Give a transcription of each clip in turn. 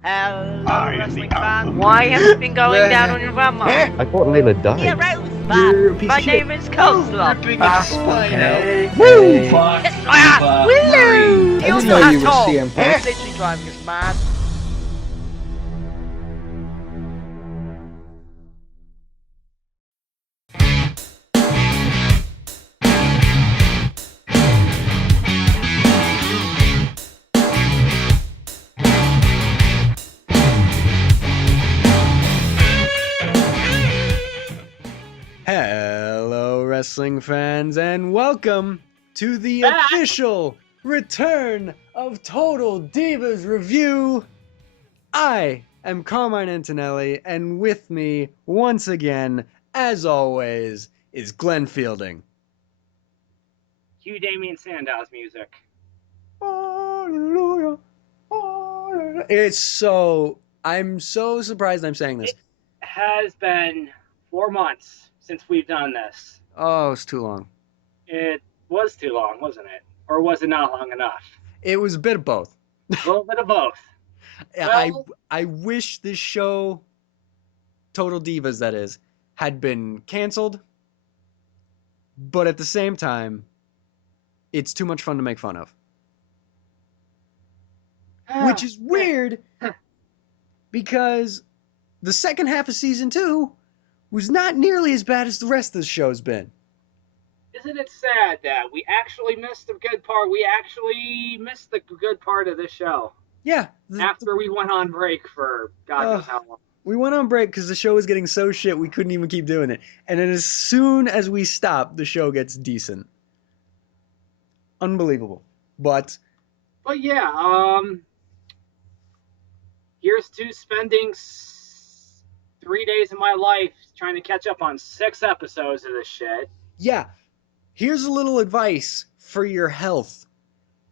Hello, wrestling fans. Why have you been going down on your grandma? I thought Layla died. Yeah, Rosebud. You're a piece My of shit. name is Coleslaw. Ripping and explaining. Woo! Fuck Yes, I am. Eva Marie. You didn't know you were at all. CM Punk. It's literally driving us mad. Hello, wrestling fans, and welcome to the official return of Total Divas Review. I am Carmine Antonelli, and with me, once again, as always, is Glenn Fielding. Cue Damien Sandow's music. Hallelujah, hallelujah. I'm so surprised I'm saying this. It has been 4 months since we've done this. Oh, it's too long. It was too long, wasn't it? Or was it not long enough? It was a bit of both. A little bit of both. Well, I wish this show, Total Divas that is, had been canceled, but at the same time, it's too much fun to make fun of. Which is weird, because the second half of season 2 was not nearly as bad as the rest of the show's been. Isn't it sad that we actually missed the good part? We actually missed the good part of this show. Yeah. After we went on break for God knows how long. We went on break because the show was getting so shit we couldn't even keep doing it. And then as soon as we stopped, the show gets decent. Unbelievable. But yeah, here's to spending 3 days of my life trying to catch up on 6 episodes of this shit. yeah, here's a little advice for your health.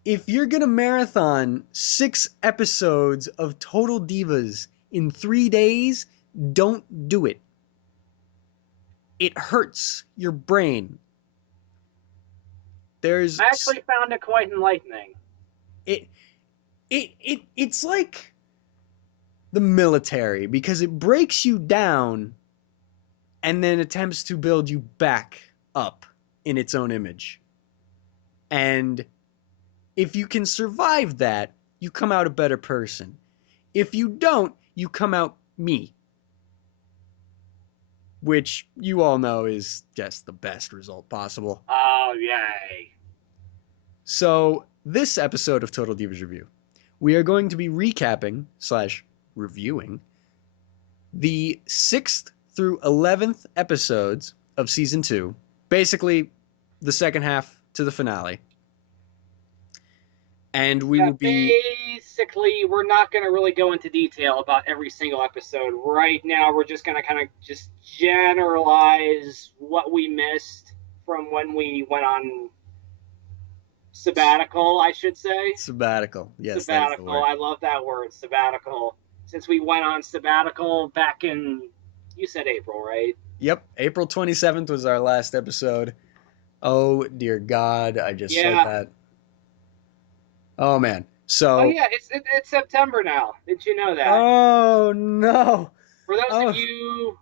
If you're going to marathon 6 episodes of Total Divas in 3 days, don't do it. It hurts your brain. I actually found it quite enlightening. It's like the military, because it breaks you down and then attempts to build you back up in its own image. And if you can survive that, you come out a better person. If you don't, you come out me. Which you all know is just the best result possible. Oh, yay. So, this episode of Total Divas Review, we are going to be recapping / reviewing the 6th through 11th episodes of Season 2. Basically, the second half to the finale. And we will be... Basically, we're not going to really go into detail about every single episode. Right now, we're just going to kind of just generalize what we missed from when we went on sabbatical, I should say. Sabbatical. Yes, sabbatical. I love that word, sabbatical. Since we went on sabbatical back in, you said April, right? Yep, April 27th was our last episode. Oh, dear God, I just said that. Oh, man. So. Oh, yeah, it's September now. Did you know that? Oh, no. For those of you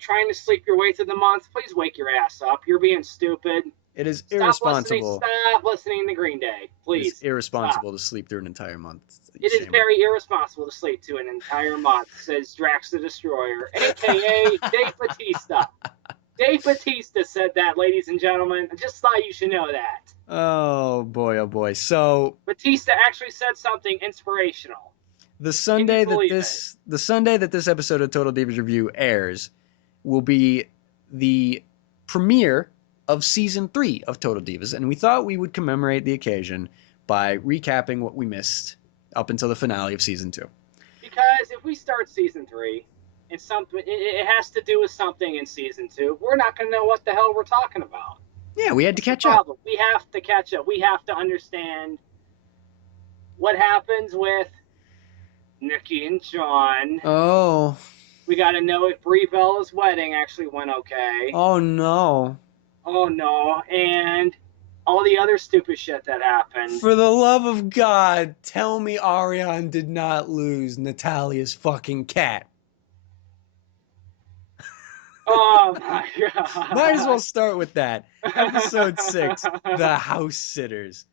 trying to sleep your way through the month, please wake your ass up. You're being stupid. It is irresponsible. Stop listening to Green Day, please. It is irresponsible to sleep through an entire month. It is very irresponsible to sleep through an entire month, says Drax the Destroyer, a.k.a. Dave Bautista. Dave Bautista said that, ladies and gentlemen. I just thought you should know that. Oh, boy, oh, boy. So... Bautista actually said something inspirational. The Sunday that this episode of Total Divas Review airs will be the premiere of Season 3 of Total Divas, and we thought we would commemorate the occasion by recapping what we missed up until the finale of Season 2. Because if we start Season 3, it has to do with something in Season 2, we're not going to know what the hell we're talking about. Yeah, we had to catch up. We have to catch up. We have to understand what happens with Nikki and John. Oh. We got to know if Brie Bella's wedding actually went okay. Oh, no. Oh, no. And all the other stupid shit that happened. For the love of God, tell me Ariane did not lose Natalia's fucking cat. Oh my god. Might as well start with that. Episode 6, The House Sitters.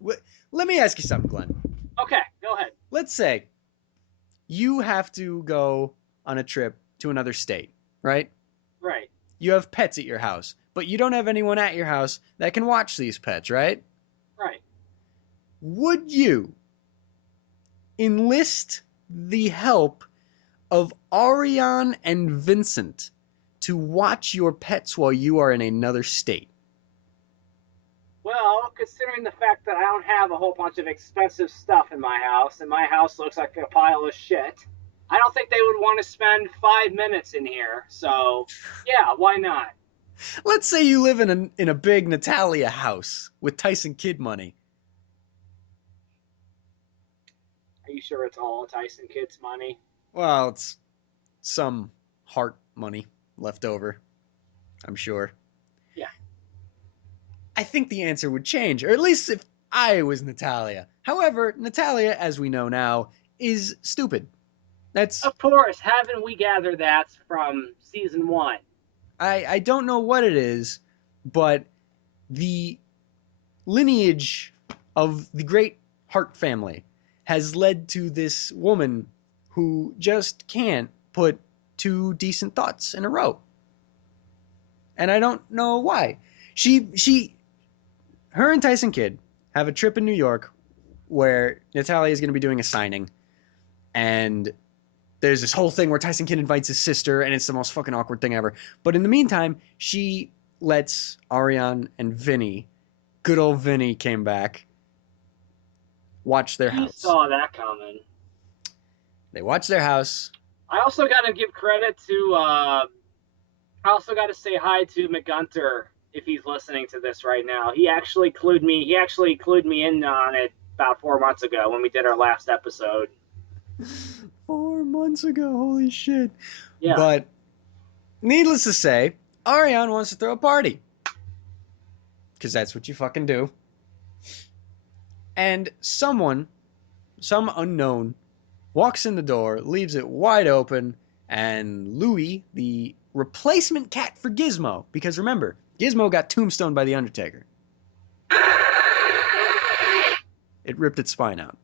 Let me ask you something, Glenn. Okay, go ahead. Let's say you have to go on a trip to another state, right? Right. You have pets at your house, but you don't have anyone at your house that can watch these pets, right? Right. Would you enlist the help of Ariane and Vincent to watch your pets while you are in another state? Well, considering the fact that I don't have a whole bunch of expensive stuff in my house, and my house looks like a pile of shit, I don't think they would want to spend 5 minutes in here. So, yeah, why not? Let's say you live in a big Natalia house with Tyson Kidd money. Are you sure it's all Tyson Kidd's money? Well, it's some heart money left over, I'm sure. Yeah. I think the answer would change, or at least if I was Natalia. However, Natalia, as we know now, is stupid. That's Of course, haven't we gathered that from season 1? I don't know what it is, but the lineage of the great Hart family has led to this woman who just can't put 2 decent thoughts in a row. And I don't know why. Her and Tyson Kidd have a trip in New York where Natalia is going to be doing a signing, and there's this whole thing where Tyson Kidd invites his sister, and it's the most fucking awkward thing ever. But in the meantime, she lets Ariane and Vinny, good old Vinny came back, watch their You house. saw that coming. They watch their house. I also got to give credit to, I also got to say hi to McGunter if he's listening to this right now. He actually clued me in on it about 4 months ago when we did our last episode. 4 months ago, holy shit. Yeah. But needless to say, Ariane wants to throw a party. Because that's what you fucking do. And some unknown, walks in the door, leaves it wide open, and Louie, the replacement cat for Gizmo, because remember, Gizmo got tombstoned by the Undertaker. It ripped its spine out.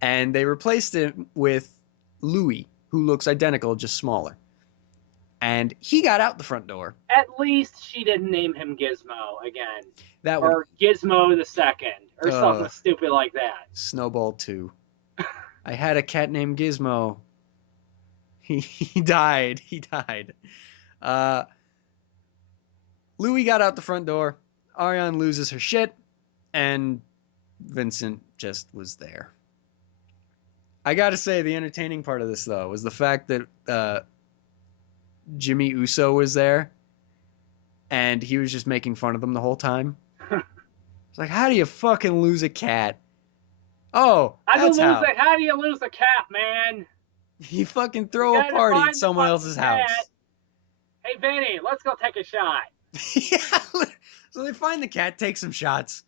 And they replaced it with Louie, who looks identical, just smaller. And he got out the front door. At least she didn't name him Gizmo again. That one, Or Gizmo the Second, or something stupid like that. Snowball 2. I had a cat named Gizmo. He died. He died. Louie got out the front door. Ariane loses her shit. And Vincent just was there. I gotta say, the entertaining part of this, though, was the fact that Jimmy Uso was there. And he was just making fun of them the whole time. It's like, how do you fucking lose a cat? Oh, How do you lose a cat, man? You fucking throw You a gotta party find at someone the else's fucking house. cat. Hey, Vinny, let's go take a shot. Yeah. So they find the cat, take some shots,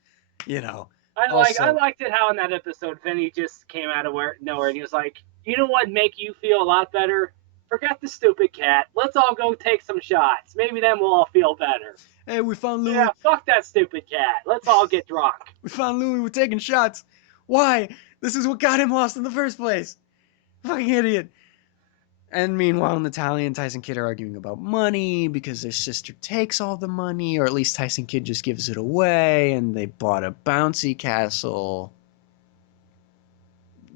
you know. I Also- liked it how in that episode Vinny just came out of nowhere and he was like, you know what make you feel a lot better? Forget the stupid cat. Let's all go take some shots. Maybe then we'll all feel better. Hey, we found Louie. Yeah, fuck that stupid cat. Let's all get drunk. We found Louie. We're taking shots. Why? This is what got him lost in the first place. Fucking idiot. And meanwhile, Natalia and Tyson Kidd are arguing about money because their sister takes all the money, or at least Tyson Kidd just gives it away, and they bought a bouncy castle.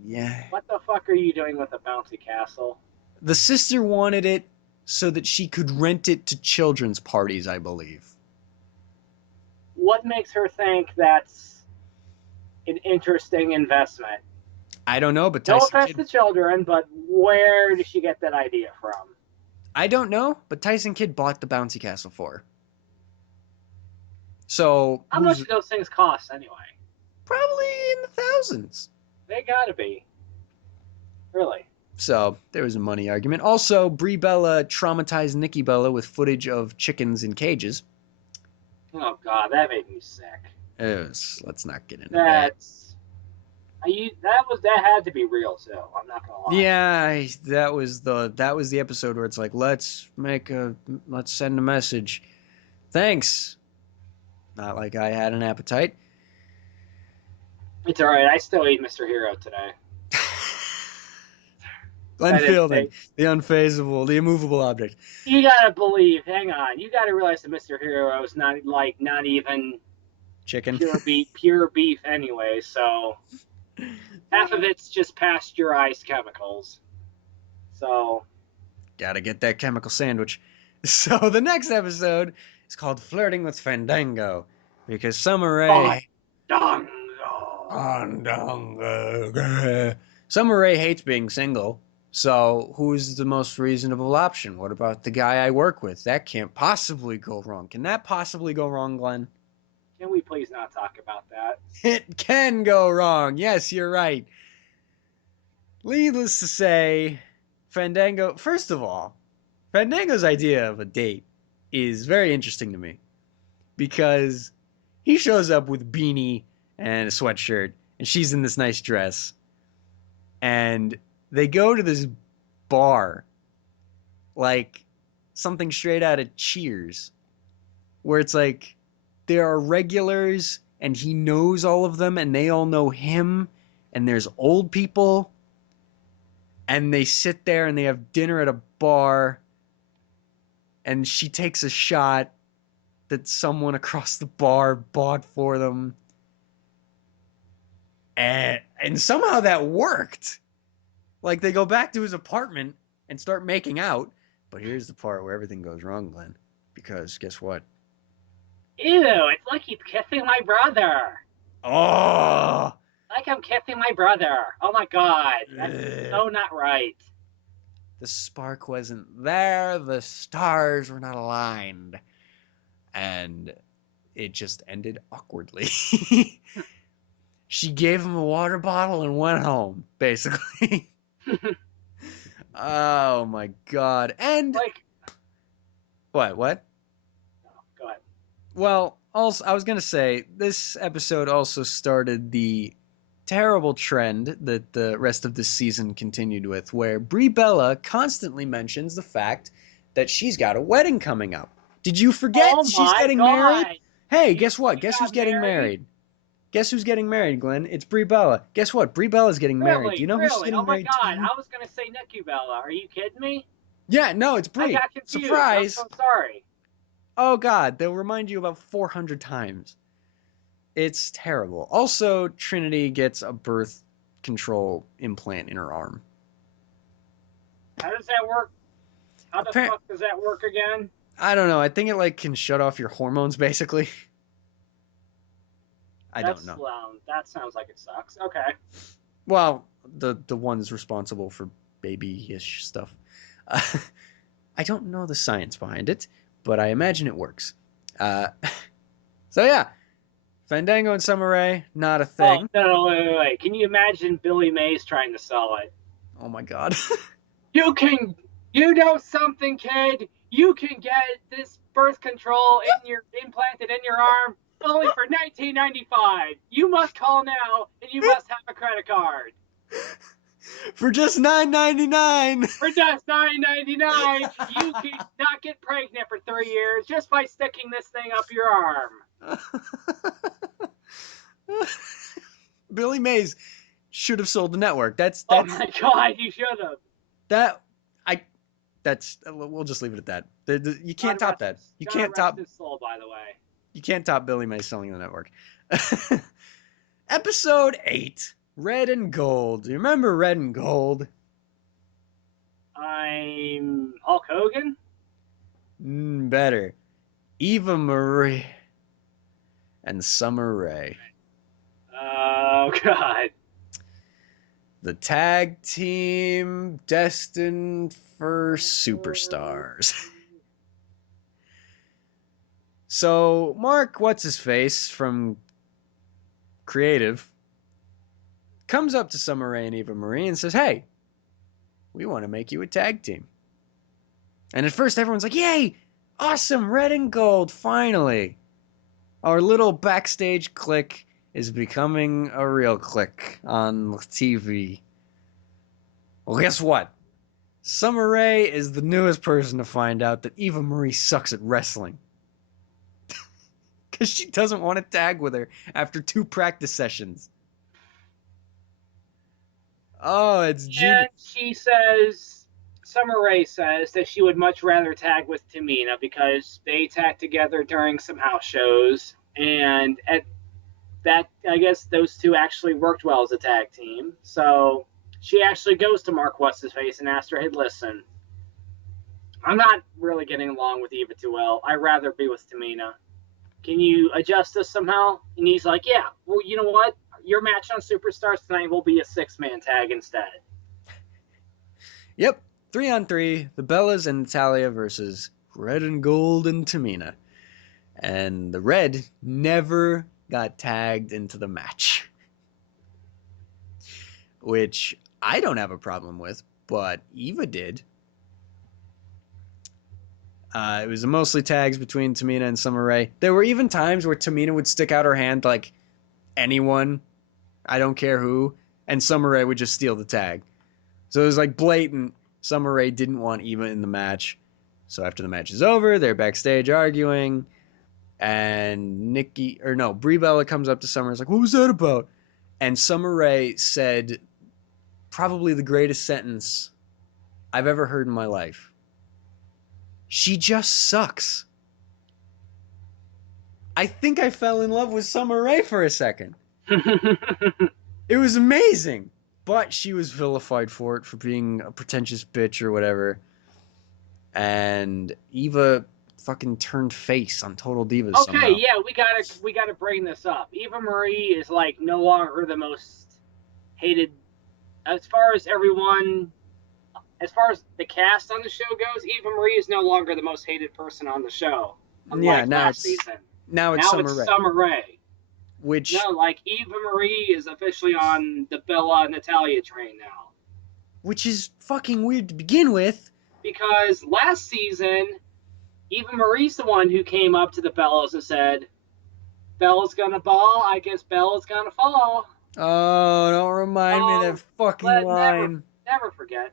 Yeah. What the fuck are you doing with a bouncy castle? The sister wanted it so that she could rent it to children's parties, I believe. What makes her think that's an interesting investment? I don't know, but No Tyson offense Kidd... to children, but where did she get that idea from? I don't know, but Tyson Kidd bought the bouncy castle for her. So... How much do those things cost anyway? Probably in the thousands. They gotta be. Really. So, there was a money argument. Also, Brie Bella traumatized Nikki Bella with footage of chickens in cages. Oh God, that made me sick. Let's not get into that. That had to be real too. I'm not gonna lie. Yeah, that was the episode where it's like, let's send a message. Thanks. Not like I had an appetite. It's all right. I still eat Mr. Hero today. Glenn Fielding, the unfazable, the immovable object. You gotta believe. Hang on. You gotta realize that Mr. Hero is not even Chicken. pure beef anyway. So half of it's just pasteurized chemicals. So Gotta get that chemical sandwich. So the next episode is called Flirting with Fandango, because Summer Rae. Summer Rae hates being single. So who's the most reasonable option? What about the guy I work with? That can't possibly go wrong. Can that possibly go wrong, Glenn? Can we please not talk about that? It can go wrong. Yes, you're right. Needless to say, Fandango, first of all, Fandango's idea of a date is very interesting to me, because he shows up with a beanie and a sweatshirt, and she's in this nice dress, and they go to this bar, like something straight out of Cheers, where it's like there are regulars and he knows all of them and they all know him, and there's old people, and they sit there and they have dinner at a bar, and she takes a shot that someone across the bar bought for them, and somehow that worked. Like, they go back to his apartment and start making out. But here's the part where everything goes wrong, Glenn. Because guess what? Ew, it's like he's kissing my brother. Oh! Like I'm kissing my brother. Oh my God. That's so not right. The spark wasn't there. The stars were not aligned. And it just ended awkwardly. She gave him a water bottle and went home, basically. Oh my God. And Like, what? oh, go ahead. Well, also, I was going to say, this episode also started the terrible trend that the rest of this season continued with, where Brie Bella constantly mentions the fact that she's got a wedding coming up. Did you forget she's getting married? Hey, guess what? Guess who's getting married? Guess who's getting married, Glenn? It's Brie Bella. Guess what? Brie Bella's getting married. Do you know who's getting married? Oh my God, I was going to say Nikki Bella. Are you kidding me? Yeah, no, it's Brie. I got confused. Surprise. I'm so sorry. Oh God, they'll remind you about 400 times. It's terrible. Also, Trinity gets a birth control implant in her arm. How does that work? How the fuck does that work again? I don't know. I think it can shut off your hormones, basically. I don't know. That sounds like it sucks. Okay. Well, the one's responsible for baby-ish stuff. I don't know the science behind it, but I imagine it works. So yeah, Fandango and Summer Rae, not a thing. Oh, no, wait. Can you imagine Billy Mays trying to sell it? Oh my God. You know something, kid? You can get this birth control implanted in your arm only for $19.95. You must call now, and you must have a credit card. For just $9.99. For just $9.99, you can not get pregnant for 3 years just by sticking this thing up your arm. Billy Mays should have sold the network. Oh my God, you should have. We'll just leave it at that. You can't top that. You can't top his soul, by the way. You can't top Billy Mays selling the network. Episode 8, Red and Gold. Do you remember Red and Gold? I'm Hulk Hogan? Better. Eva Marie and Summer Rae. Oh, God. The tag team destined for superstars. So, Mark, what's-his-face from Creative, comes up to Summer Rae and Eva Marie and says, hey, we want to make you a tag team. And at first everyone's like, yay, awesome, Red and Gold, finally. Our little backstage clique is becoming a real clique on TV. Well, guess what? Summer Rae is the newest person to find out that Eva Marie sucks at wrestling. Because she doesn't want to tag with her after 2 practice sessions. Oh, it's And she says, Summer Rae says that she would much rather tag with Tamina because they tagged together during some house shows, and at that, I guess those two actually worked well as a tag team. So she actually goes to Mark What's-His-Face and asks her, hey, listen, I'm not really getting along with Eva too well. I'd rather be with Tamina. Can you adjust us somehow? And he's like, yeah, well, you know what? Your match on Superstars tonight will be a 6-man tag instead. Yep, 3-on-3, the Bellas and Natalya versus Red and Gold and Tamina. And the Red never got tagged into the match. Which I don't have a problem with, but Eva did. It was mostly tags between Tamina and Summer Rae. There were even times where Tamina would stick out her hand like anyone, I don't care who, and Summer Rae would just steal the tag. So it was like blatant. Summer Rae didn't want Eva in the match. So after the match is over, they're backstage arguing, and Brie Bella comes up to Summer and is like, what was that about? And Summer Rae said probably the greatest sentence I've ever heard in my life. She just sucks. I think I fell in love with Summer Rae for a second. It was amazing. But she was vilified for it, for being a pretentious bitch or whatever. And Eva fucking turned face on Total Divas Okay, somehow. yeah, we gotta bring this up. Eva Marie is like no longer the most hated as far as everyone. As far as the cast on the show goes, Eva Marie is no longer the most hated person on the show. Unlike last season. Now it's Summer Rae. Which Eva Marie is officially on the Bella and Natalya train now. Which is fucking weird to begin with. Because last season, Eva Marie's the one who came up to the Bellas and said, Bella's gonna ball, I guess Bella's gonna fall. Oh, don't remind me of that fucking line. Never forget.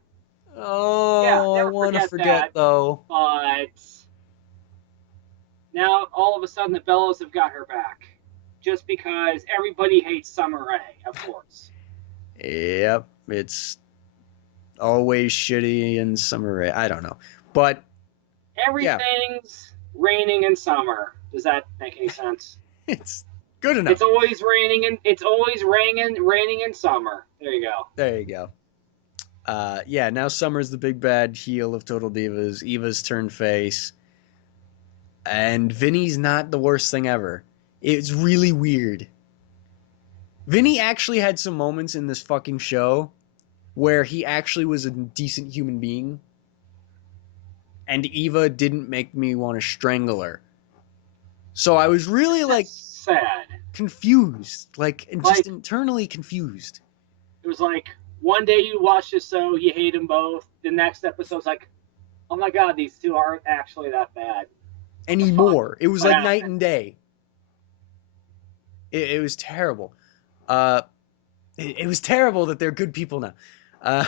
Oh, yeah, I want to forget though. But now all of a sudden the Bellas have got her back. Just because everybody hates Summer Rae, of course. Yep, it's always shitty in Summer Rae. I don't know. But everything's raining in summer. Does that make any sense? It's good enough. It's always raining in summer. There you go. There you go. Now Summer's the big bad heel of Total Divas. Eva's turned face. And Vinny's not the worst thing ever. It's really weird. Vinny actually had some moments in this fucking show where he actually was a decent human being. And Eva didn't make me want to strangle her. So I was really sad. Confused. Just internally confused. It was like, one day you watch this show, you hate them both. The next episode's like, oh my god, these two aren't actually that bad. Anymore. It was like night and day. It was terrible. It was terrible that they're good people now.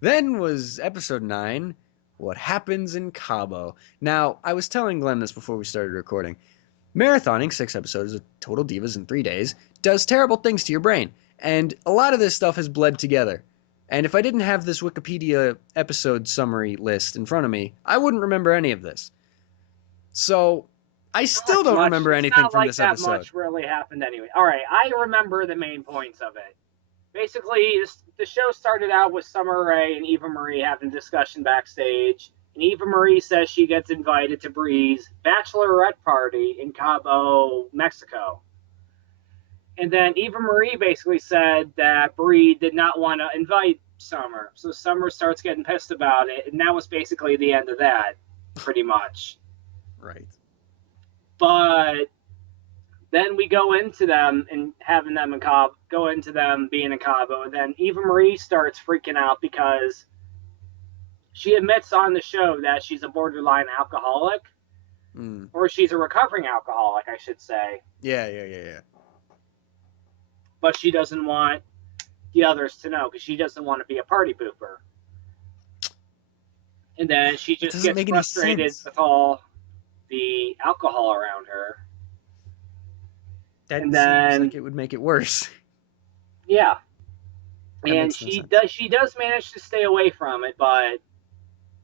Then was episode 9, What Happens in Cabo. Now, I was telling Glenn this before we started recording. Marathoning 6 episodes of Total Divas in 3 days does terrible things to your brain. And a lot of this stuff has bled together. And if I didn't have this Wikipedia episode summary list in front of me, I wouldn't remember any of this. So I still don't remember anything from this episode. Not much really happened anyway. All right, I remember the main points of it. Basically, the show started out with Summer Rae and Eva Marie having a discussion backstage. And Eva Marie says she gets invited to Brie's bachelorette party in Cabo, Mexico. And then Eva Marie basically said that Brie did not want to invite Summer. So Summer starts getting pissed about it. And that was basically the end of that, pretty much. Right. But then we go into them and having them in Cabo, go into them being in Cabo. And then Eva Marie starts freaking out because she admits on the show that she's a borderline alcoholic. Mm. Or she's a recovering alcoholic, I should say. Yeah. But she doesn't want the others to know because she doesn't want to be a party pooper. And then she It just doesn't gets make any frustrated sense. with all the alcohol around her. That And seems then, like it would make it worse. yeah. That And makes no sense. she does manage to stay away from it, but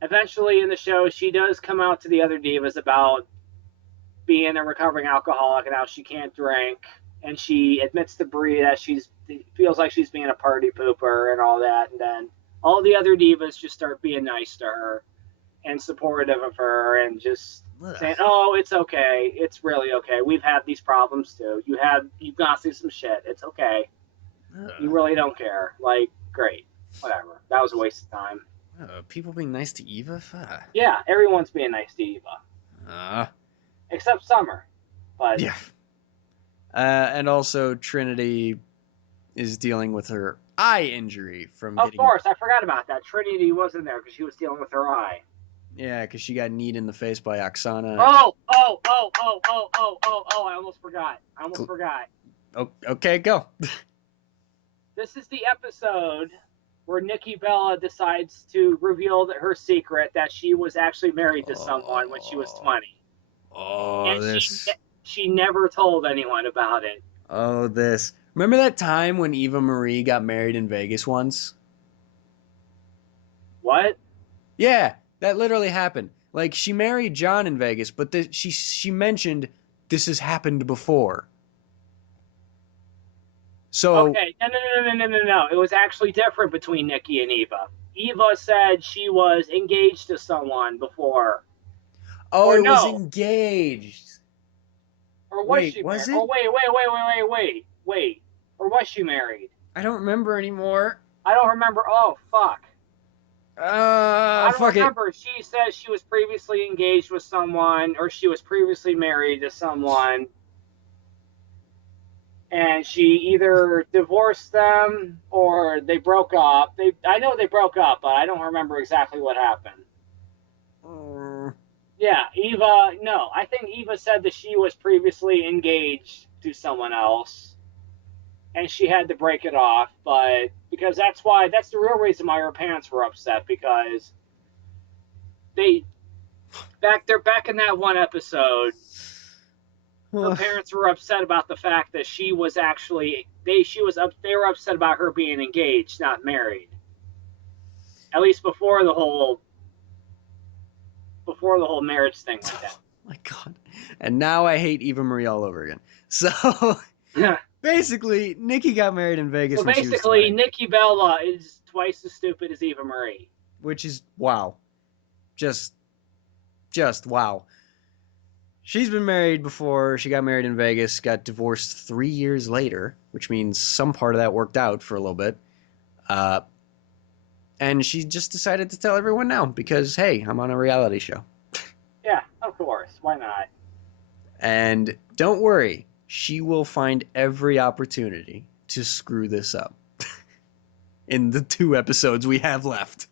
eventually in the show she does come out to the other divas about being a recovering alcoholic and how she can't drink, and she admits to Brie that she feels like she's being a party pooper and all that, and then all the other divas just start being nice to her and supportive of her and just saying, "Oh, it's okay. It's really okay. We've had these problems too. You've gone through some shit. It's okay. You really don't care. Like, great. Whatever. That was a waste of time." People being nice to Eva? Fuck. Yeah, everyone's being nice to Eva. Except Summer. But yeah. And also Trinity is dealing with her eye injury from of getting... course, I forgot about that. Trinity wasn't there because she was dealing with her eye. Yeah, because she got kneed in the face by Oksana. Oh, I almost forgot. Oh, okay, go. This is the episode where Nikki Bella decides to reveal her secret that she was actually married to someone when she was 20. Oh, And this. she never told anyone about it. Oh, this. Remember that time when Eva Marie got married in Vegas once? What? Yeah, that literally happened. Like, she married John in Vegas, but she mentioned this has happened before. So... Okay, no. It was actually different between Nikki and Eva. Eva said she was engaged to someone before. Oh, Or it was no. engaged. Or was Wait, she was married? it? Oh, wait. Or was she married? I don't remember anymore. I don't remember. Oh, fuck. I don't Fuck remember. She says she was previously engaged with someone, or she was previously married to someone, and she either divorced them or they broke up. I know they broke up, but I don't remember exactly what happened. Yeah, Eva. No, I think Eva said that she was previously engaged to someone else, and she had to break it off. But because that's the real reason why her parents were upset, because they're back in that one episode. Her parents were upset about the fact that she was actually they were upset about her being engaged, not married. At least before the whole marriage thing like that. Oh my god. And now I hate Eva Marie all over again. So basically, Nikki got married in Vegas So when she was basically, 20, Nikki Bella is twice as stupid as Eva Marie. which is wow. Just wow. She's been married before. She got married in Vegas, got divorced 3 years later, which means some part of that worked out for a little bit. And she just decided to tell everyone now because, hey, I'm on a reality show. Yeah, of course. Why not? And don't worry, she will find every opportunity to screw this up in the 2 episodes we have left.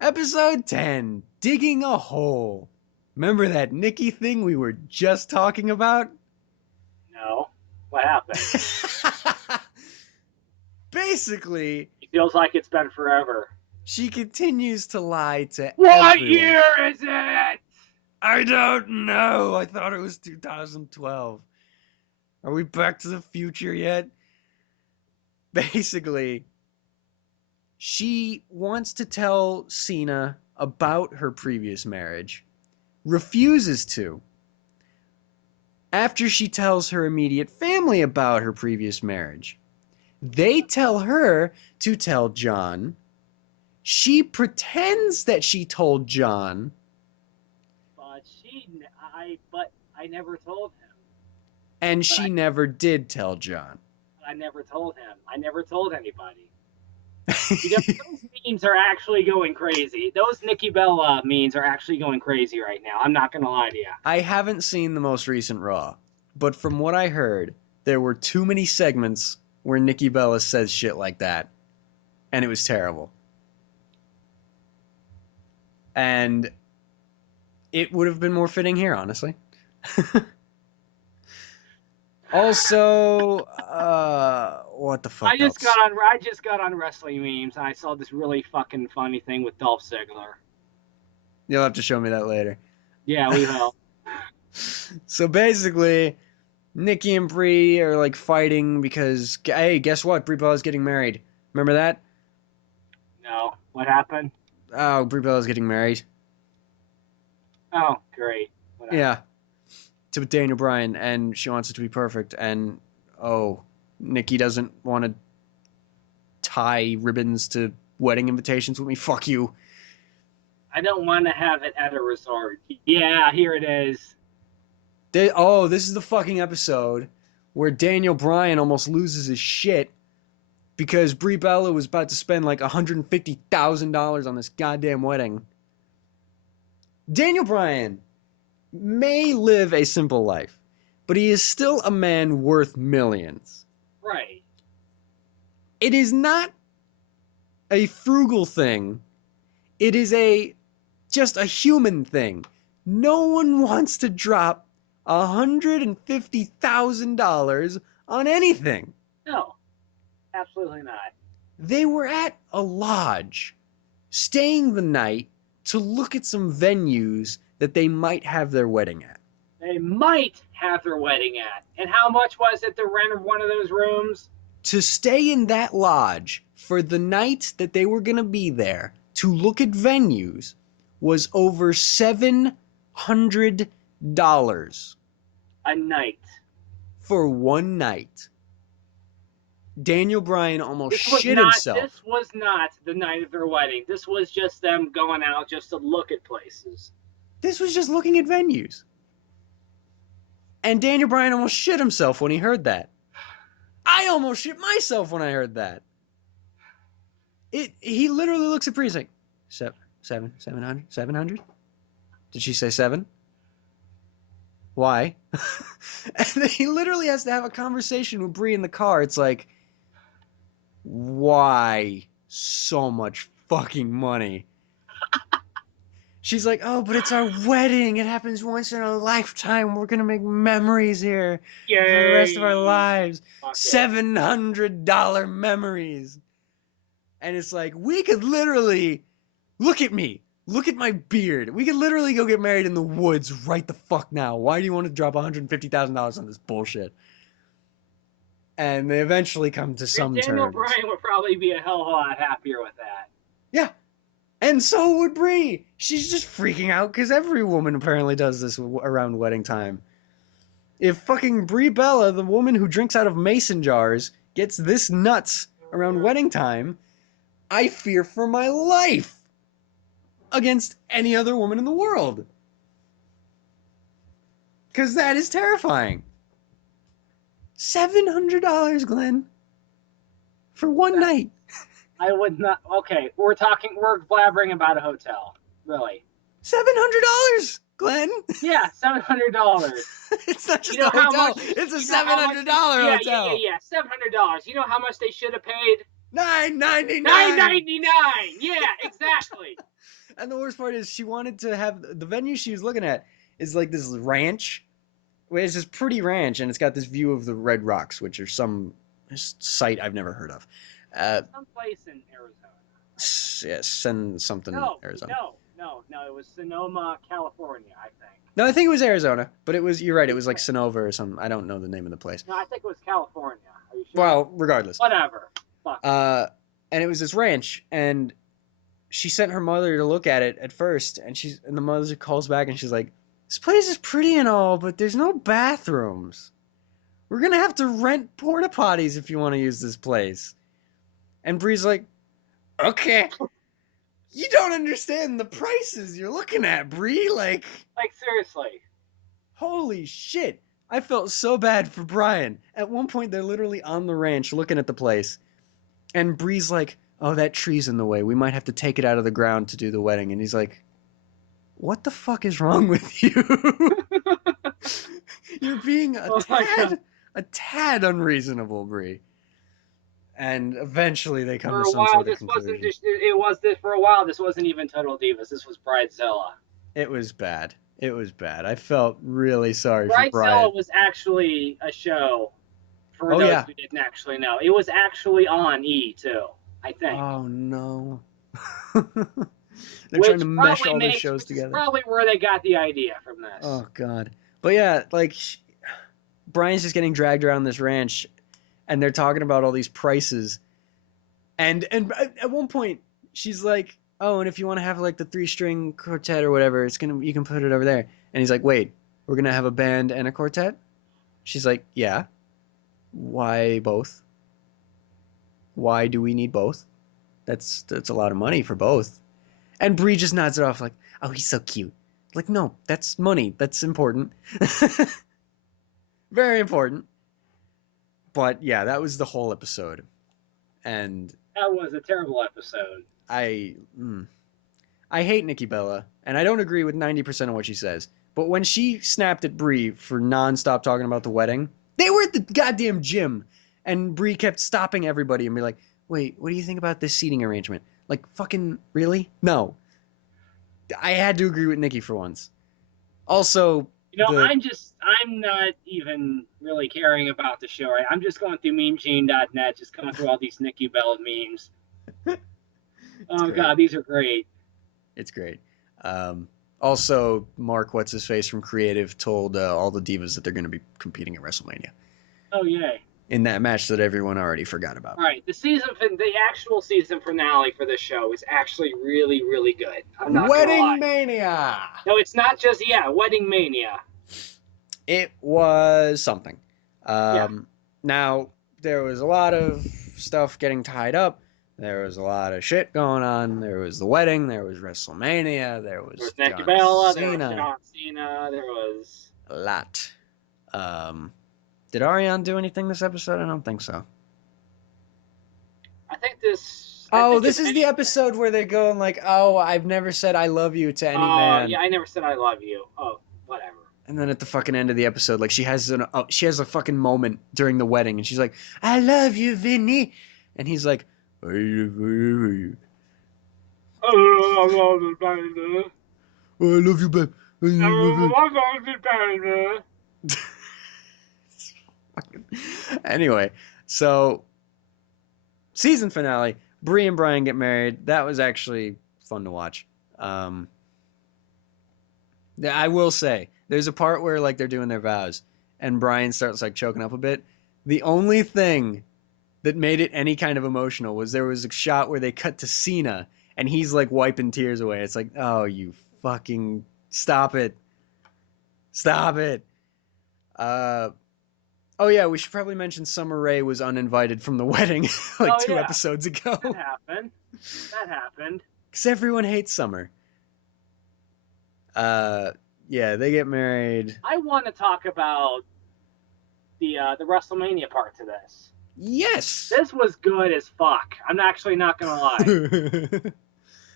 Episode 10, Digging a Hole. Remember that Nikki thing we were just talking about? No. What happened? Basically, It feels like it's been forever. she continues to lie to What everyone. year is it? I don't know. I thought it was 2012. Are we back to the future yet? Basically, she wants to tell Cena about her previous marriage, refuses to. After she tells her immediate family about her previous marriage, they tell her to tell John. She pretends that she told John. But I never told him. And she never did tell John. I never told him. I never told anybody. Because those memes are actually going crazy. Those Nikki Bella memes are actually going crazy right now. I'm not going to lie to you. I haven't seen the most recent Raw, but from what I heard, there were too many segments where Nikki Bella says shit like that, and it was terrible. And it would have been more fitting here, honestly. Also, what the fuck I just else? got on wrestling memes and I saw this really fucking funny thing with Dolph Ziggler. You'll have to show me that later. Yeah, we will. So basically, Nikki and Brie are like fighting because, hey, guess what? Brie Bella's getting married. Remember that? No, what happened? Oh, Brie Bella's getting married. Oh, great. Whatever. Yeah. To Daniel Bryan, and she wants it to be perfect. And, oh, Nikki doesn't want to tie ribbons to wedding invitations with me. Fuck you. I don't want to have it at a resort. Yeah, here it is. This is the fucking episode where Daniel Bryan almost loses his shit because Brie Bella was about to spend like $150,000 on this goddamn wedding. Daniel Bryan may live a simple life, but he is still a man worth millions. Right. It is not a frugal thing. It is just a human thing. No one wants to drop $150,000 on anything. No, absolutely not. They were at a lodge, staying the night to look at some venues that they might have their wedding at. They might have their wedding at. And how much was it to rent one of those rooms? To stay in that lodge for the night that they were going to be there to look at venues was over $700 a night. For one night. Daniel Bryan almost shit himself. This was not the night of their wedding. This was just them going out just to look at places. This was just looking at venues. And Daniel Bryan almost shit himself when he heard that. I almost shit myself when I heard that. He literally looks at Brie and he's like, 700? Did she say 7? Why? And then he literally has to have a conversation with Brie in the car. It's like, why so much fucking money? She's like, oh, but it's our wedding. It happens once in a lifetime. We're going to make memories here for the rest of our lives. $700 memories. And it's like, we could literally, look at me. Look at my beard. We could literally go get married in the woods right the fuck now. Why do you want to drop $150,000 on this bullshit? And they eventually come to some terms. Daniel Bryan would probably be a hell of a lot happier with that. Yeah. And so would Brie. She's just freaking out because every woman apparently does this around wedding time. If fucking Brie Bella, the woman who drinks out of mason jars, gets this nuts around wedding time, I fear for my life against any other woman in the world. Because that is terrifying. $700, Glenn. For one night. I would not. Okay, we're blabbering about a hotel. Really. $700, Glenn. Yeah, $700. It's not just a hotel. It's a $700 hotel. Yeah. $700. You know how much they should have paid? $9.99. $9.99. Yeah, exactly. And the worst part is she wanted to have the venue she was looking at is like this ranch. It's this pretty ranch, and it's got this view of the Red Rocks, which are some site I've never heard of. Some place in Arizona. Yes, Arizona. No, it was Sonoma, California, I think. No, I think it was Arizona, but you're right, it was like Sonoma or something. I don't know the name of the place. No, I think it was California. Are you sure? Well, regardless. Whatever. Fuck. And it was this ranch, and she sent her mother to look at it at first, and the mother calls back and she's like, this place is pretty and all, but there's no bathrooms. We're gonna have to rent porta potties if you want to use this place. And Brie's like, okay. You don't understand the prices you're looking at, Brie. Like seriously. Holy shit. I felt so bad for Brian. At one point, they're literally on the ranch looking at the place. And Brie's like, oh, that tree's in the way. We might have to take it out of the ground to do the wedding. And he's like, what the fuck is wrong with you? You're being a tad unreasonable, Brie. And eventually they come to some sort of conclusion. For a while, this wasn't even Total Divas. This was Bridezilla. It was bad. It was bad. I felt really sorry for Bridezilla Brian. was actually a show. For Oh, those yeah. who didn't actually know, it was actually on E too. I think. Oh no. They're trying to mesh all their shows Which is together. probably where they got the idea from this. Oh god. But yeah, like Brian's just getting dragged around this ranch, and they're talking about all these prices, and at one point she's like, "Oh, and if you want to have like the 3-string quartet or whatever, you can put it over there." And he's like, "Wait, we're gonna have a band and a quartet?" She's like, "Yeah. Why both? Why do we need both? That's a lot of money for both." And Bree just nods it off like, "Oh, he's so cute." Like, no, that's money. That's important. Very important. But yeah, that was the whole episode. And That was a terrible episode. I hate Nikki Bella, and I don't agree with 90% of what she says. But when she snapped at Bree for nonstop talking about the wedding, they were at the goddamn gym, and Bree kept stopping everybody and be like, "Wait, what do you think about this seating arrangement?" Like, fucking really? No. I had to agree with Nikki for once. Also, I'm not even really caring about the show, right? I'm just going through memegene.net, just going through all these Nikki Bella memes. Oh, great. God, these are great. It's great. Also, Mark, what's his face from Creative, told all the divas that they're going to be competing at WrestleMania Oh, yay. in that match that everyone already forgot about. All right, the actual season finale for this show is actually really, really good. I'm not gonna lie. Wedding Mania! No, it's not just, Wedding Mania. It was something. Yeah. Now, there was a lot of stuff getting tied up. There was a lot of shit going on. There was the wedding. There was WrestleMania. There was Nikki John Bella, there was Cena. John Cena, there was... A lot. Did Ariane do anything this episode? I don't think so. I think this... This is the episode where they're going like, "Oh, I've never said I love you to any man." Yeah, I never said I love you. Oh, whatever. And then at the fucking end of the episode, like she has a fucking moment during the wedding, and she's like, "I love you, Vinny," and he's like, "I love you, babe." Anyway, so season finale, Bree and Brian get married. That was actually fun to watch. I will say, there's a part where like they're doing their vows, and Brian starts like choking up a bit. The only thing that made it any kind of emotional was there was a shot where they cut to Cena, and he's like wiping tears away. It's like, oh, you fucking stop it. Stop it. Oh yeah, we should probably mention Summer Rae was uninvited from the wedding like 2 episodes ago. That happened. Because everyone hates Summer. Yeah, they get married. I want to talk about the WrestleMania part to this. Yes! This was good as fuck. I'm actually not going to lie.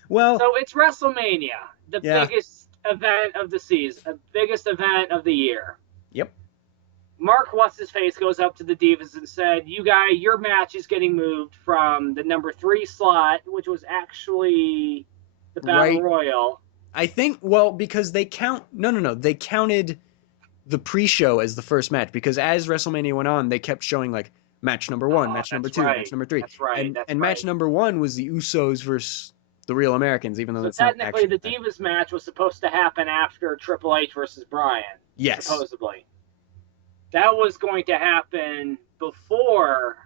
Well... So it's WrestleMania, the biggest event of the season, the biggest event of the year. Yep. Mark What's-His-Face goes up to the Divas and said, your match is getting moved from the number 3 slot, which was actually the Battle Royal. I think, because they they counted the pre-show as the first match, because as WrestleMania went on, they kept showing, like, match number 1, match number 2, match number 3. That's right. And match number 1 was the Usos versus the Real Americans, even though that's not actually... technically, the Divas match was supposed to happen after Triple H versus Bryan. Yes. Supposedly. That was going to happen before...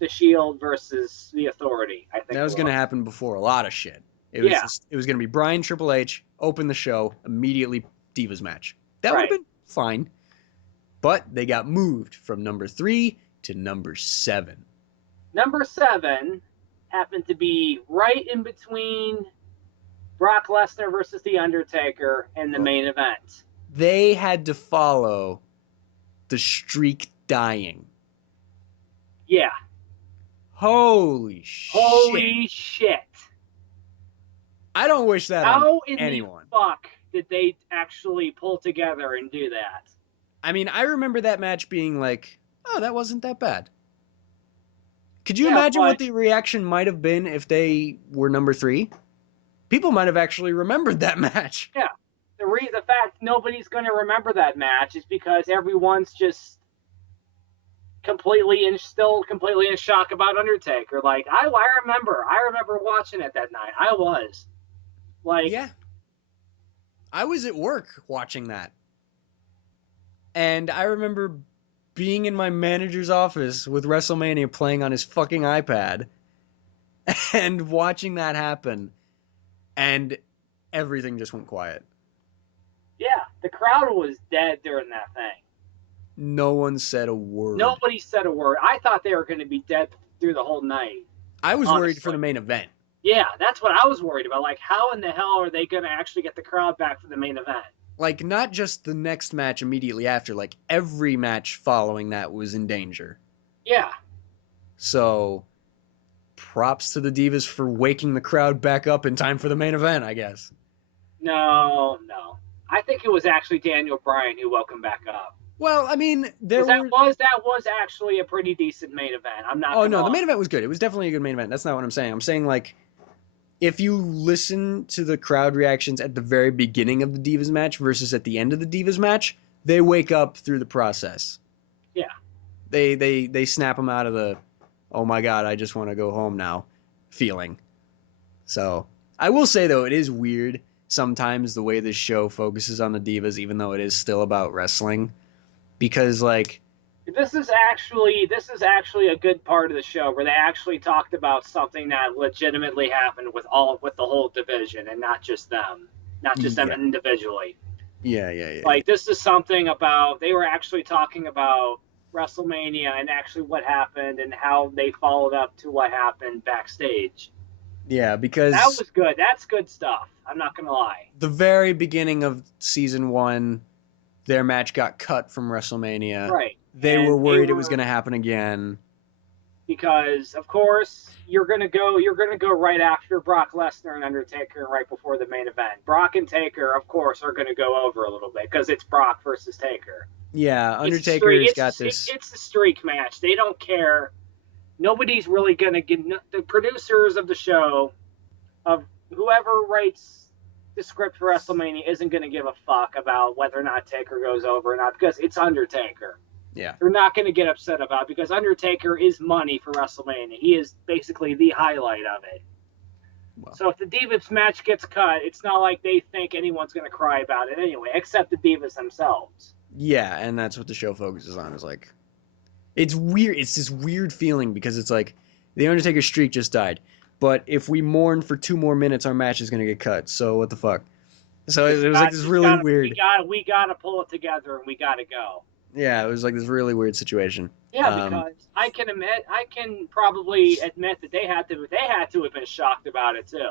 The Shield versus the Authority, I think. That was going to happen before a lot of shit. It was going to be Bryan, Triple H, open the show, immediately Divas match. That would have been fine. But they got moved from number 3 to number 7. Number 7 happened to be right in between Brock Lesnar versus The Undertaker and the main event. They had to follow the streak dying. Yeah. Holy shit. I don't wish that on anyone. How in the fuck did they actually pull together and do that? I mean, I remember that match being like, oh, that wasn't that bad. Could you imagine what the reaction might have been if they were number 3? People might have actually remembered that match. Yeah. The fact nobody's going to remember that match is because everyone's just still completely in shock about Undertaker. Like, I remember watching it that night. I was. Like, Yeah. I was at work watching that. And I remember being in my manager's office with WrestleMania playing on his fucking iPad and watching that happen. And everything just went quiet. yeah, the crowd was dead during that thing. No one said a word. Nobody said a word. I thought they were going to be dead through the whole night. I was honestly worried for the main event. Yeah, that's what I was worried about. Like, how in the hell are they going to actually get the crowd back for the main event? Like, not just the next match immediately after. Like, every match following that was in danger. Yeah. So, props to the Divas for waking the crowd back up in time for the main event, I guess. No. I think it was actually Daniel Bryan who woke him back up. Well, I mean, that was actually a pretty decent main event. I'm not. Oh no, the main event was good. It was definitely a good main event. That's not what I'm saying. I'm saying, like, if you listen to the crowd reactions at the very beginning of the Divas match versus at the end of the Divas match, they wake up through the process. Yeah. They snap them out of the, oh my god, I just want to go home now feeling. So, I will say though, it is weird sometimes the way this show focuses on the Divas, even though it is still about wrestling. Because, like, this is actually a good part of the show where they actually talked about something that legitimately happened with the whole division and not just them individually. Yeah. Like, this is something about, they were actually talking about WrestleMania and actually what happened and how they followed up to what happened backstage. Yeah, because that was good. That's good stuff. I'm not gonna lie. The very beginning of season 1, their match got cut from WrestleMania. Right. They were worried it was going to happen again. Because, of course, you're gonna go right after Brock Lesnar and Undertaker right before the main event. Brock and Taker, of course, are gonna go over a little bit because it's Brock versus Taker. Yeah, Undertaker's got this. It's a streak match. They don't care. Nobody's really gonna get the producers of the show, of whoever writes the script for WrestleMania, isn't gonna give a fuck about whether or not Taker goes over or not because it's Undertaker. Yeah. They're not going to get upset about it because Undertaker is money for WrestleMania. He is basically the highlight of it. Well, so if the Divas match gets cut, it's not like they think anyone's going to cry about it anyway, except the Divas themselves. Yeah, and that's what the show focuses on. Is like, it's weird. It's this weird feeling because it's like the Undertaker streak just died, but if we mourn for 2 more minutes, our match is going to get cut. So what the fuck? So it was like this really weird. We got to pull it together and we got to go. Yeah, it was like this really weird situation. Yeah, because I can probably admit that they had to have been shocked about it too.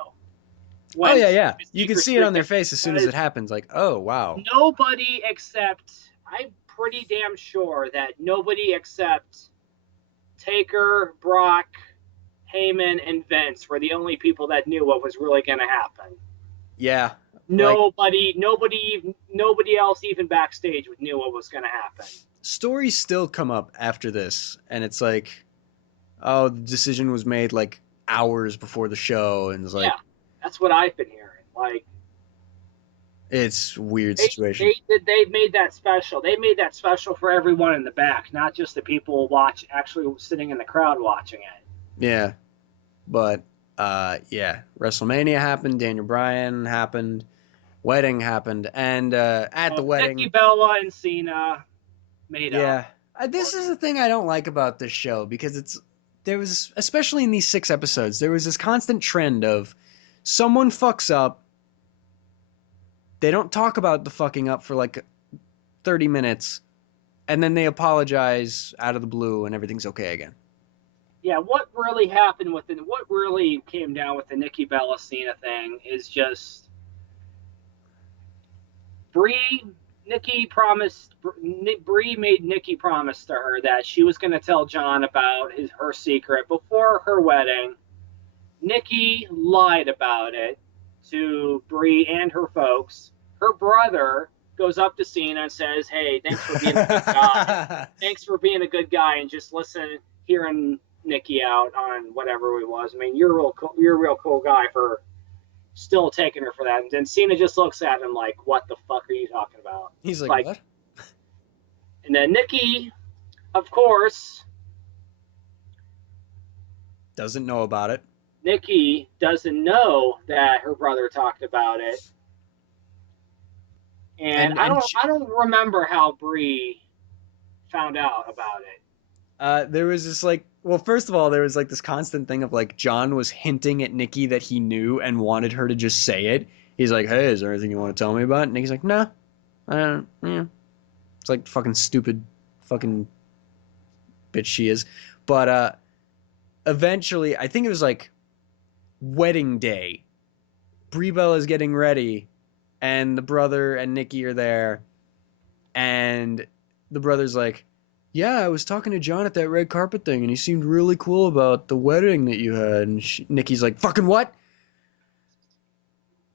Oh yeah. You can see it on their face as soon as it happens. Like, oh wow. Nobody except, I'm pretty damn sure that nobody except Taker, Brock, Heyman, and Vince were the only people that knew what was really going to happen. Yeah. Nobody else, even backstage, knew what was going to happen. Stories still come up after this, and it's like, oh, the decision was made like hours before the show, and it's like, yeah, that's what I've been hearing. Like, it's a weird situation. They made that special. They made that special for everyone in the back, not just the people actually sitting in the crowd watching it. Yeah, but yeah, WrestleMania happened. Daniel Bryan happened. Wedding happened, and at the wedding, Nikki Bella and Cena made up. Yeah, this is the thing I don't like about this show because there was, especially in these 6 episodes, there was this constant trend of someone fucks up. They don't talk about the fucking up for like 30 minutes, and then they apologize out of the blue, and everything's okay again. Yeah, what really happened what really came down with the Nikki Bella Cena thing is just. Brie made Nikki promise to her that she was going to tell John about her secret before her wedding. Nikki lied about it to Brie and her folks. Her brother goes up to Cena and says, "Hey, thanks for being a good guy. Thanks for being a good guy and just hearing Nikki out on whatever it was. I mean, you're a real cool guy for still taking her for that. And then Cena just looks at him like, what the fuck are you talking about? He's like, what? And then Nikki, of course, doesn't know about it. Nikki doesn't know that her brother talked about it. And I don't remember how Brie found out about it. There was this like, well, first of all, there was like this constant thing of like John was hinting at Nikki that he knew and wanted her to just say it. He's like, hey, is there anything you want to tell me about? And Nikki's like, no, I don't. Yeah, it's like fucking stupid, fucking bitch she is. But eventually, I think it was like wedding day. Brie Bella is getting ready, and the brother and Nikki are there, and the brother's like, yeah, I was talking to John at that red carpet thing, and he seemed really cool about the wedding that you had. And Nikki's like, fucking what?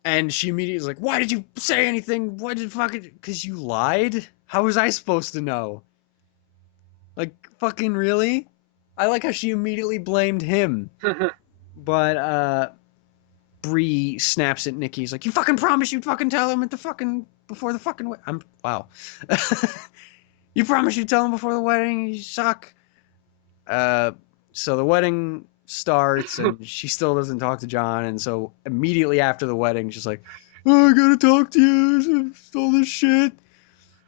And she immediately is like, why did you say anything? Why did fucking... Because you lied? How was I supposed to know? Like, fucking really? I like how she immediately blamed him. But, Brie snaps at Nikki. He's like, you fucking promised you'd fucking tell him at the fucking... Before the fucking... Wow. You promised you'd tell him before the wedding. You suck. So the wedding starts, and she still doesn't talk to John. And so immediately after the wedding, she's like, oh, I gotta talk to you. All this shit.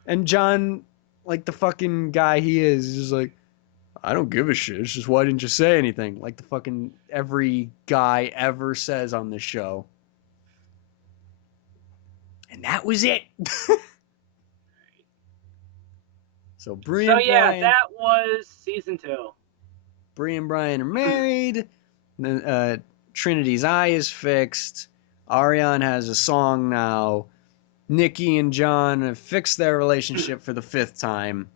And John, like the fucking guy he is just like, I don't give a shit. It's just, why didn't you say anything? Like the fucking every guy ever says on this show. And that was it. So Brie and Brian, that was season 2. Brie and Brian are married. Then Trinity's eye is fixed. Ariane has a song now. Nikki and John have fixed their relationship for the 5th time.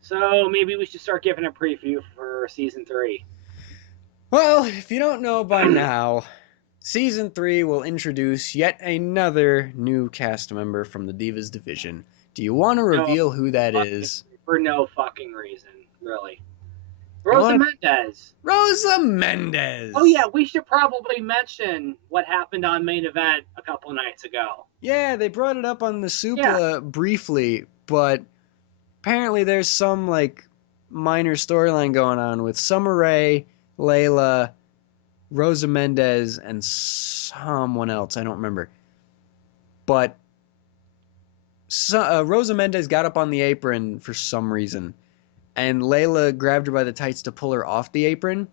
So maybe we should start giving a preview for season 3. Well, if you don't know by now, season 3 will introduce yet another new cast member from the Divas division. Do you want to reveal who that is? For no fucking reason, really. Rosa Mendez. Rosa Mendez. Oh yeah, we should probably mention what happened on Main Event a couple nights ago. Yeah, they brought it up on the Supla briefly, but apparently there's some like minor storyline going on with Summer Rae, Layla, Rosa Mendez, and someone else. I don't remember. But Rosa Mendez got up on the apron for some reason, and Layla grabbed her by the tights to pull her off the apron.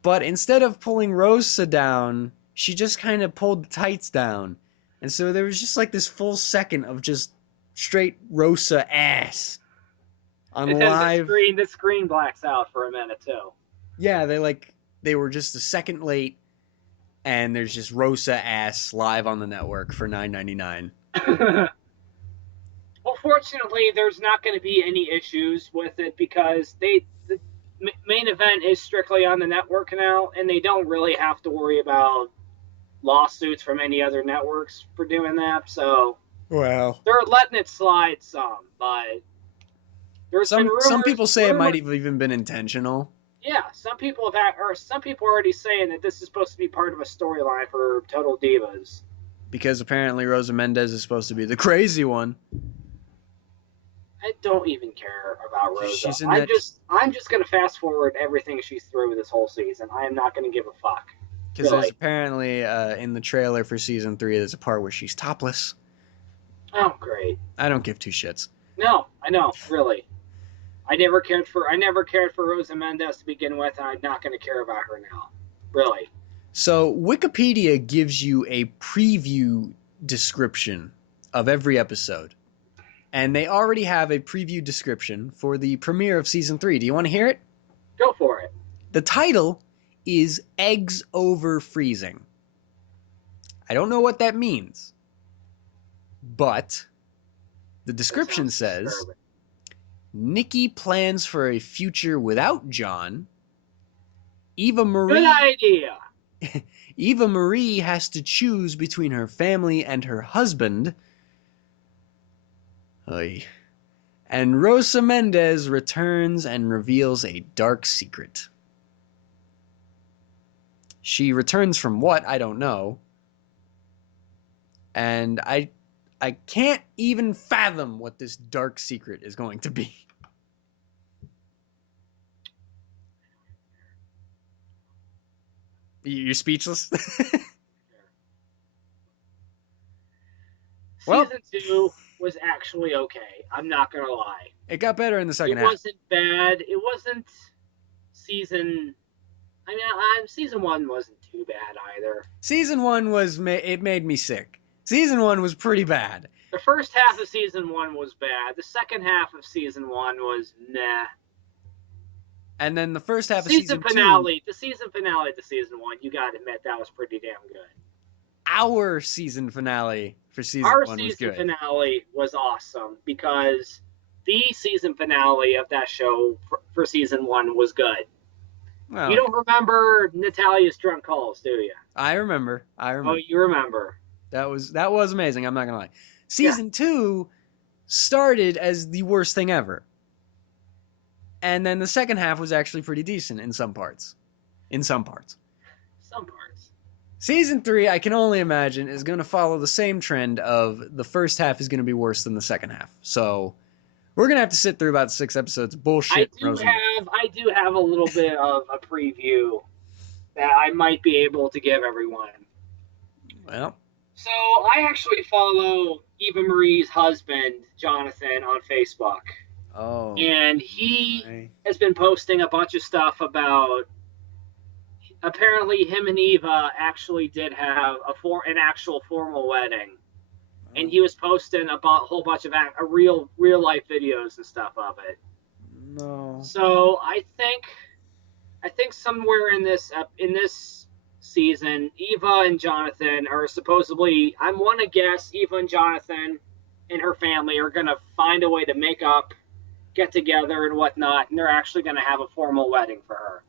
But instead of pulling Rosa down, she just kind of pulled the tights down. And so there was just like this full second of just straight Rosa ass on live. The screen blacks out for a minute too. Yeah, they were just a second late, and there's just Rosa ass live on the network for $9.99. Well, fortunately, there's not going to be any issues with it because the Main Event is strictly on the network now, and they don't really have to worry about lawsuits from any other networks for doing that. So, well, they're letting it slide some, but there's been rumors, some people say it might have even been intentional. Yeah, some people are already saying that this is supposed to be part of a storyline for Total Divas. Because apparently Rosa Mendez is supposed to be the crazy one. I don't even care about Rosa. I'm just gonna fast forward everything she's through this whole season. I am not gonna give a fuck. Because there's apparently in the trailer for season 3, there's a part where she's topless. Oh, great! I don't give two shits. No, I know, really. I never cared for Rosa Mendez to begin with, and I'm not gonna care about her now. Really. So Wikipedia gives you a preview description of every episode. And they already have a preview description for the premiere of season 3. Do you want to hear it? Go for it. The title is Eggs Over Freezing. I don't know what that means. But the description says, disturbing. Nikki plans for a future without John. Eva Marie... Good idea. Eva Marie has to choose between her family and her husband. Oy. And Rosa Mendez returns and reveals a dark secret. She returns from what? I don't know. And I can't even fathom what this dark secret is going to be. You're speechless? Well- Season 2 was actually okay. I'm not gonna lie. It got better in the second It half. wasn't bad. It wasn't season. I mean, season 1 wasn't too bad either. Season 1 it made me sick. Season 1 was pretty bad. The first half of season 1 was bad. The second half of season 1 was nah. And then the first half of season season finale, 2, the season finale to season 1, you gotta admit that was pretty damn good. our season finale for season Our 1 was season good. finale was awesome because the season finale of that show for season 1 was good. Well, You don't remember Natalia's drunk calls, do you? I remember. Oh, you remember. That was amazing. I'm not gonna lie. Season 2 started as the worst thing ever, and then the second half was actually pretty decent in some parts. Some parts. Season 3, I can only imagine, is going to follow the same trend of the first half is going to be worse than the second half. So we're going to have to sit through about 6 episodes of bullshit. I do have a little bit of a preview that I might be able to give everyone. Well, So I actually follow Eva Marie's husband, Jonathan, on Facebook. oh, And he has been posting a bunch of stuff about, apparently him and Eva actually did have an actual formal wedding. And he was posting a whole bunch of real life videos and stuff of it. No. So I think somewhere in this season, Eva and Jonathan are supposedly, I want to guess Eva and Jonathan and her family are going to find a way to make up, get together and whatnot, and they're actually going to have a formal wedding for her.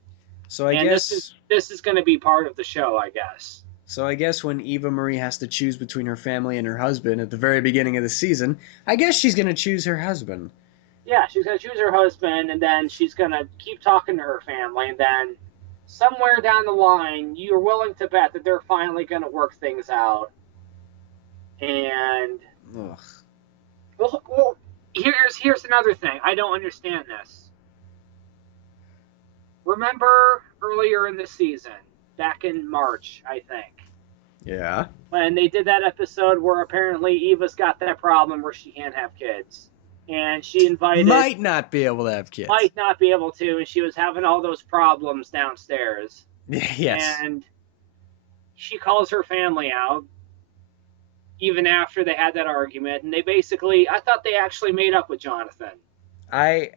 So I guess this is going to be part of the show, I guess. So I guess when Eva Marie has to choose between her family and her husband at the very beginning of the season, I guess she's going to choose her husband. Yeah, she's going to choose her husband, and then she's going to keep talking to her family, and then somewhere down the line, you're willing to bet that they're finally going to work things out. And Ugh. well, here's another thing. I don't understand this. Remember earlier in the season, back in March, I think, Yeah. when they did that episode where apparently Eva's got that problem where she can't have kids. And she invited... Might not be able to have kids. Might not be able to, and she was having all those problems downstairs. Yes. And she calls her family out, even after they had that argument, and they basically... I thought they actually made up with Jonathan. I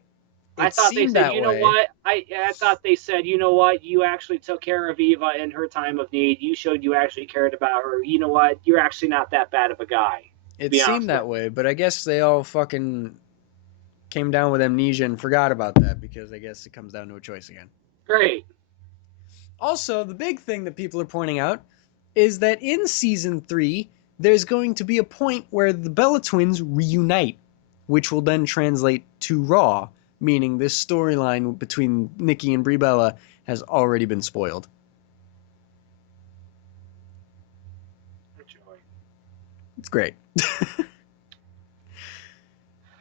thought they said, you know what? I thought they said, you know what? You actually took care of Eva in her time of need. You showed you actually cared about her. You know what? You're actually not that bad of a guy. It seemed that way, but I guess they all fucking came down with amnesia and forgot about that because I guess it comes down to a choice again. Great. Also, the big thing that people are pointing out is that in season 3, there's going to be a point where the Bella twins reunite, which will then translate to Raw, meaning this storyline between Nikki and Brie Bella has already been spoiled. Enjoy. It's great.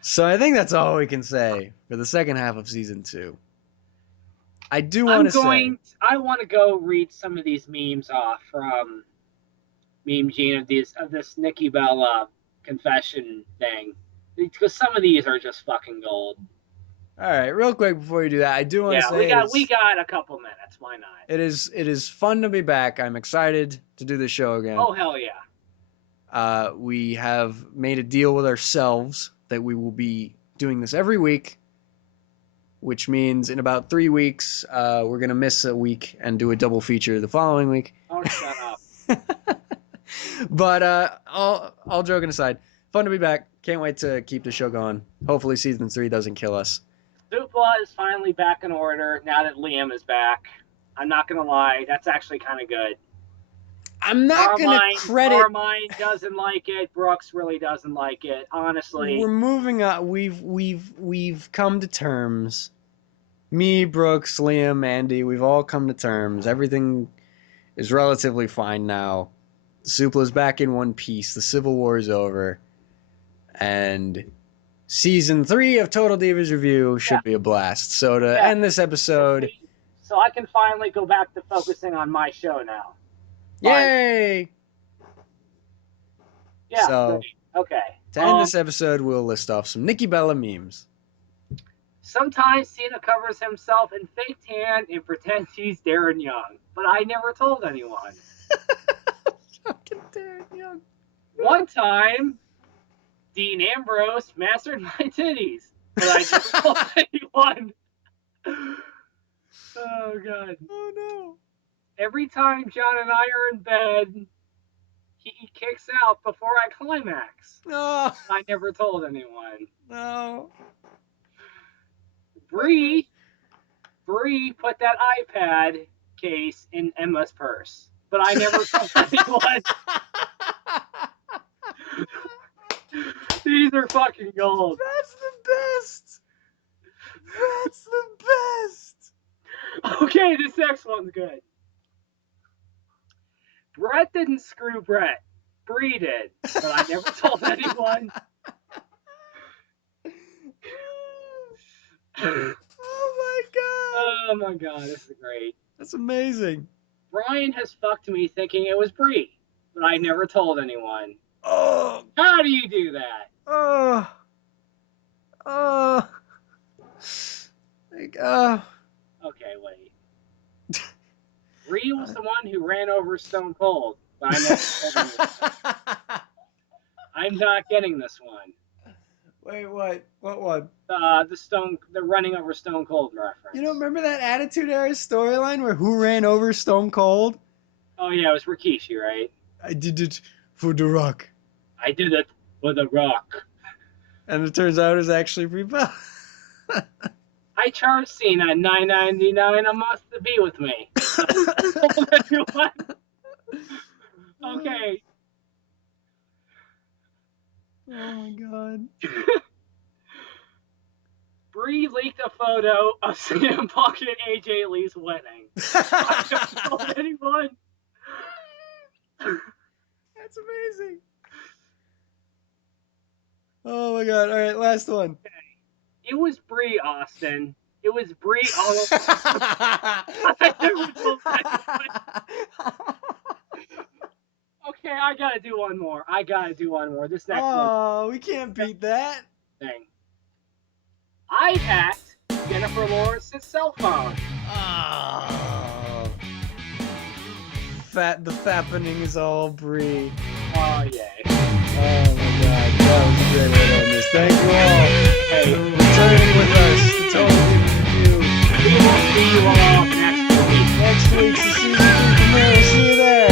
So I think that's all we can say for the second half of season 2. I do want to say... I want to go read some of these memes off from Meme Gene of this Nikki Bella confession thing. Because some of these are just fucking gold. All right, real quick before you do that, I do want to say we got a couple minutes. Why not? it is fun to be back. I'm excited to do the show again. Oh hell yeah! We have made a deal with ourselves that we will be doing this every week, which means in about 3 weeks we're gonna miss a week and do a double feature the following week. Oh, shut up. But all joking aside, fun to be back. Can't wait to keep the show going. Hopefully season 3 doesn't kill us. Zoopla is finally back in order now that Liam is back. I'm not gonna lie, that's actually kind of good. I'm not going to credit... Carmine doesn't like it. Brooks really doesn't like it. Honestly. We're moving on. We've come to terms. Me, Brooks, Liam, Andy, we've all come to terms. Everything is relatively fine now. Supla's back in one piece. The Civil War is over. And season 3 of Total Divas Review should be a blast. So to end this episode... So I can finally go back to focusing on my show now. Yay! Yeah, so, great. Okay. To end this episode, we'll list off some Nikki Bella memes. Sometimes Cena covers himself in fake tan and pretends he's Darren Young, but I never told anyone. Fucking Darren Young. One time, Dean Ambrose mastered my titties, but I never told anyone. Oh, God. Oh, no. Every time John and I are in bed, he kicks out before I climax. No. I never told anyone. No. Bree put that iPad case in Emma's purse, but I never told anyone. These are fucking gold. That's the best. That's the best. Okay, this next one's good. Brett didn't screw Brett. Bree did, but I never told anyone. Oh my god. Oh my god, this is great. That's amazing. Brian has fucked me thinking it was Bree, but I never told anyone. Oh. How do you do that? Oh. Oh. Like, Okay, wait. Bree was the one who ran over Stone Cold, but I never told anyone. I'm not getting this one. Wait, what? What one? The running over Stone Cold reference. You don't remember that Attitude Era storyline where who ran over Stone Cold? Oh yeah, it was Rikishi, right? I did it for The Rock. I did it for The Rock. And it turns out it was actually Brie Bella. I charged Cena $9.99 a month to be with me. Okay. Oh my god. Bree leaked a photo of CM Punk and AJ Lee's wedding. I don't tell anyone. That's amazing. Oh my god. Alright, last one. Okay. It was Bree, Austin. It was Bree all over. I never told anyone. Okay, I gotta do one more. This next one. Oh, we can't beat that. Thing. I hacked Jennifer Lawrence's cell phone. Oh. The fappening is all Brie. Oh, yay. Oh my god, that was a great way to end this. Thank you all. Hey, returning with us to Total Divas Review. We will see you all next week. Next week's the season 2 premiere. See you there.